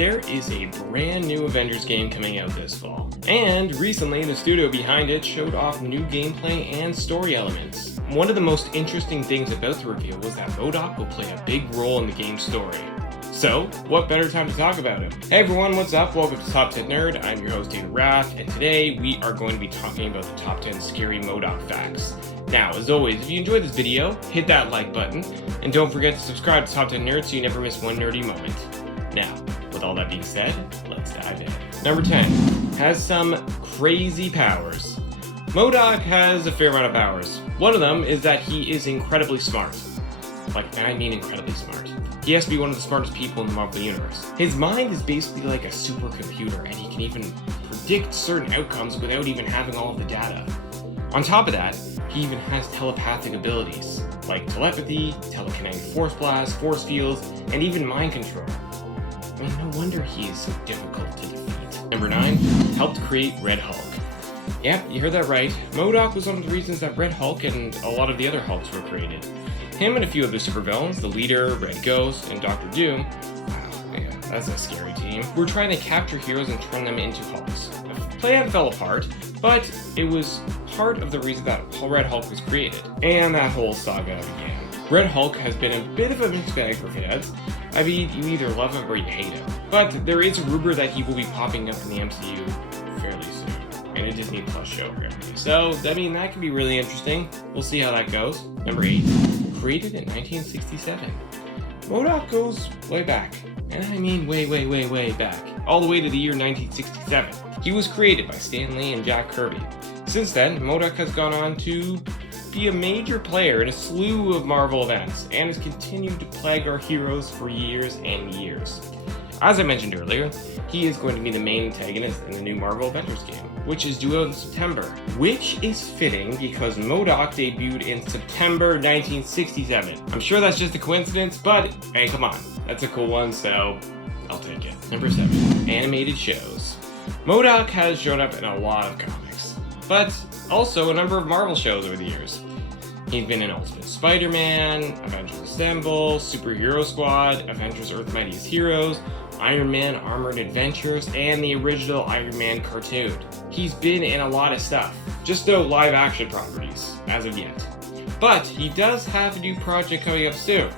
There is a brand new Avengers game coming out this fall, and recently the studio behind it showed off new gameplay and story elements. One of the most interesting things about the reveal was that m.o.d.o.k will play a big role in the game's story. So, what better time to talk about him? Hey everyone, what's up? Welcome to Top 10 Nerd. I'm your host, David Rath, and today we are going to be talking about the top 10 scary m.o.d.o.k facts. Now, as always, if you enjoyed this video, hit that like button, and don't forget to subscribe to Top 10 Nerd so you never miss one nerdy moment. Now, with all that being said, let's dive in. Number 10, has some crazy powers. m.o.d.o.k has a fair amount of powers. One of them is that he is incredibly smart. And I mean incredibly smart. He has to be one of the smartest people in the Marvel Universe. His mind is basically like a supercomputer, and he can even predict certain outcomes without even having all of the data. On top of that, he even has telepathic abilities, like telepathy, telekinetic force blasts, force fields, and even mind control. I mean, no wonder he is so difficult to defeat. Number 9, helped create Red Hulk. Yep, you heard that right. m.o.d.o.k was one of the reasons that Red Hulk and a lot of the other Hulks were created. Him and a few other supervillains, the Leader, Red Ghost, and Dr. Doom, wow, yeah, that's a scary team, were trying to capture heroes and turn them into Hulks. The plan fell apart, but it was part of the reason that Red Hulk was created, and that whole saga began. Red Hulk has been a bit of a mixed bag for fans. I mean, you either love him or you hate him. But there is a rumor that he will be popping up in the MCU fairly soon, in a Disney Plus show apparently. So, I mean, that could be really interesting. We'll see how that goes. Number 8. Created in 1967. m.o.d.o.k goes way back. And I mean way back. All the way to the year 1967. He was created by Stan Lee and Jack Kirby. Since then, m.o.d.o.k has gone on to be a major player in a slew of Marvel events, and has continued to plague our heroes for years and years. As I mentioned earlier, he is going to be the main antagonist in the new Marvel Avengers game, which is due out in September. Which is fitting because m.o.d.o.k debuted in September 1967. I'm sure that's just a coincidence, but hey, come on. That's a cool one, so I'll take it. Number 7, animated shows. m.o.d.o.k has shown up in a lot of comics, but also a number of Marvel shows over the years. He's been in Ultimate Spider-Man, Avengers Assemble, Superhero Squad, Avengers Earth's Mightiest Heroes, Iron Man Armored Adventures, and the original Iron Man cartoon. He's been in a lot of stuff, just no live action properties, as of yet. But he does have a new project coming up soon,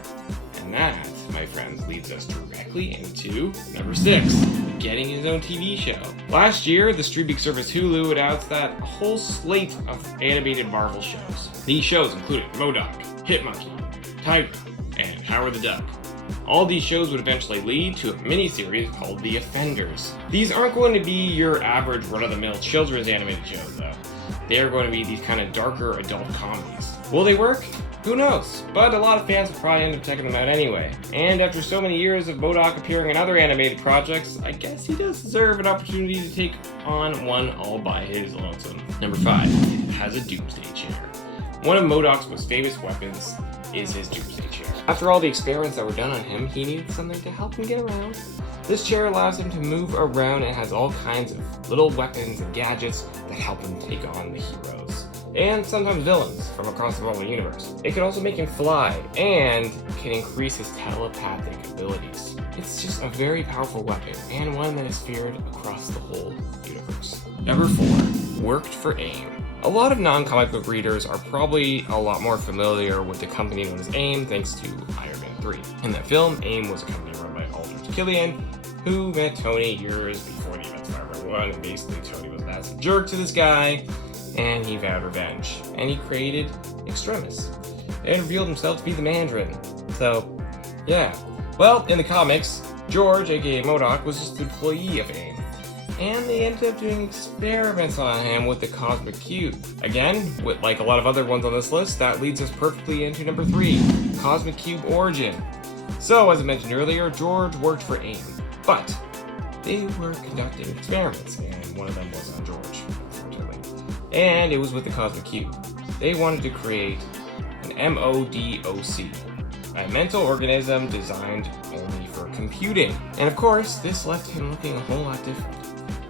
and that, my friends, leads us directly into number 6, getting his own TV show. Last year, the streaming service Hulu announced that a whole slate of animated Marvel shows. These shows included m.o.d.o.k, Hitmonkey, Tigra, and Howard the Duck. All these shows would eventually lead to a miniseries called The Offenders. These aren't going to be your average run-of-the-mill children's animated shows, though. They are going to be these kind of darker adult comedies. Will they work? Who knows? But a lot of fans will probably end up checking them out anyway. And after so many years of m.o.d.o.k appearing in other animated projects, I guess he does deserve an opportunity to take on one all by his lonesome. Number 5, has a doomsday chair. One of m.o.d.o.k's most famous weapons is his doomsday chair. After all the experiments that were done on him, he needed something to help him get around. This chair allows him to move around and has all kinds of little weapons and gadgets that help him take on the heroes, and sometimes villains from across the Marvel Universe. It can also make him fly, and can increase his telepathic abilities. It's just a very powerful weapon, and one that is feared across the whole universe. Number 4, worked for AIM. A lot of non-comic book readers are probably a lot more familiar with the company known as AIM thanks to Iron Man 3. In that film, AIM was a company run by Aldrich Killian, who met Tony years before the events of Iron Man 1, and basically Tony was a massive jerk to this guy, and he vowed revenge, and he created Extremis, and revealed himself to be the Mandarin. So, yeah. Well, in the comics, George, aka m.o.d.o.k, was just an employee of AIM, and they ended up doing experiments on him with the Cosmic Cube. Again, with like a lot of other ones on this list, that leads us perfectly into number 3, Cosmic Cube origin. So, as I mentioned earlier, George worked for AIM, but they were conducting experiments, and one of them was on George, unfortunately. And it was with the Cosmic Cube. They wanted to create an m.o.d.o.k, a mental organism designed only for computing. And of course, this left him looking a whole lot different.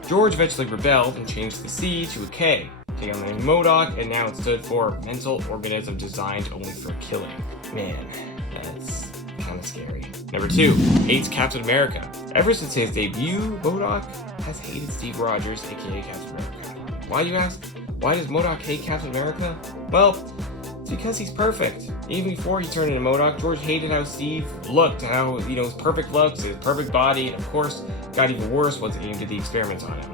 George eventually rebelled and changed the C to a K, taking on the name m.o.d.o.k, and now it stood for Mental Organism Designed Only for Killing. Man, that's kind of scary. Number 2, hates Captain America. Ever since his debut, M.o.d.o.k has hated Steve Rogers, aka Captain America. Why, you ask? Why does M.o.d.o.k hate Captain America? Well, it's because he's perfect. Even before he turned into M.o.d.o.k, George hated how Steve looked, how, his perfect looks, his perfect body, and of course, got even worse once he did the experiments on him.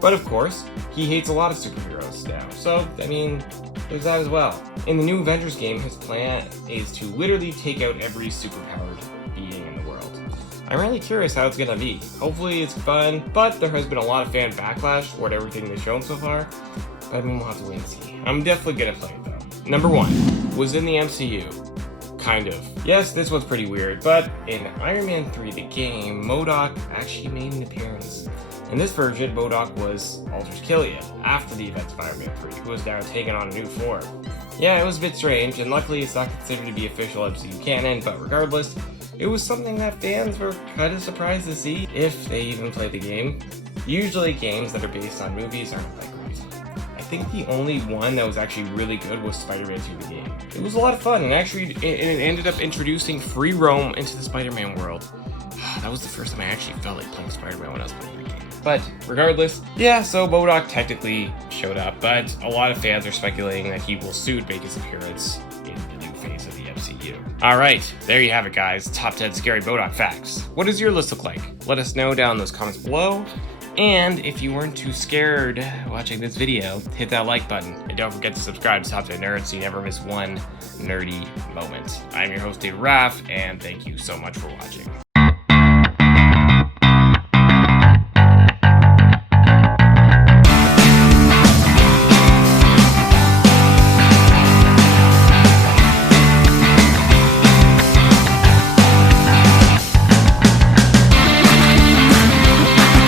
But of course, he hates a lot of superheroes now, so, there's that as well. In the new Avengers game, his plan is to literally take out every superpowered being in the world. I'm really curious how it's gonna be. Hopefully it's fun, but there has been a lot of fan backlash toward everything they've shown so far. We'll have to wait and see. I'm definitely gonna play it though. Number 1, was in the MCU. Kind of. Yes, this one's pretty weird, but in Iron Man 3, the game, M.o.d.o.k actually made an appearance. In this version, M.o.d.o.k was Alter's Killia, after the events of Iron Man 3, who was now taken on a new form. Yeah, it was a bit strange, and luckily it's not considered to be official MCU canon, but regardless, it was something that fans were kind of surprised to see, if they even played the game. Usually games that are based on movies aren't that great. I think the only one that was actually really good was SpiderMan 2 the game. It was a lot of fun, and actually it ended up introducing free roam into the Spider-Man world. That was the first time I actually felt like playing Spider-Man when I was playing the game. But regardless, yeah, so M.o.d.o.k technically showed up, but a lot of fans are speculating that he will soon make his appearance in the new phase of the MCU. Alright, there you have it guys, top 10 scary M.o.d.o.k facts. What does your list look like? Let us know down in those comments below. And if you weren't too scared watching this video, hit that like button. And don't forget to subscribe to Top 10 Nerds so you never miss one nerdy moment. I'm your host, David Raff, and thank you so much for watching.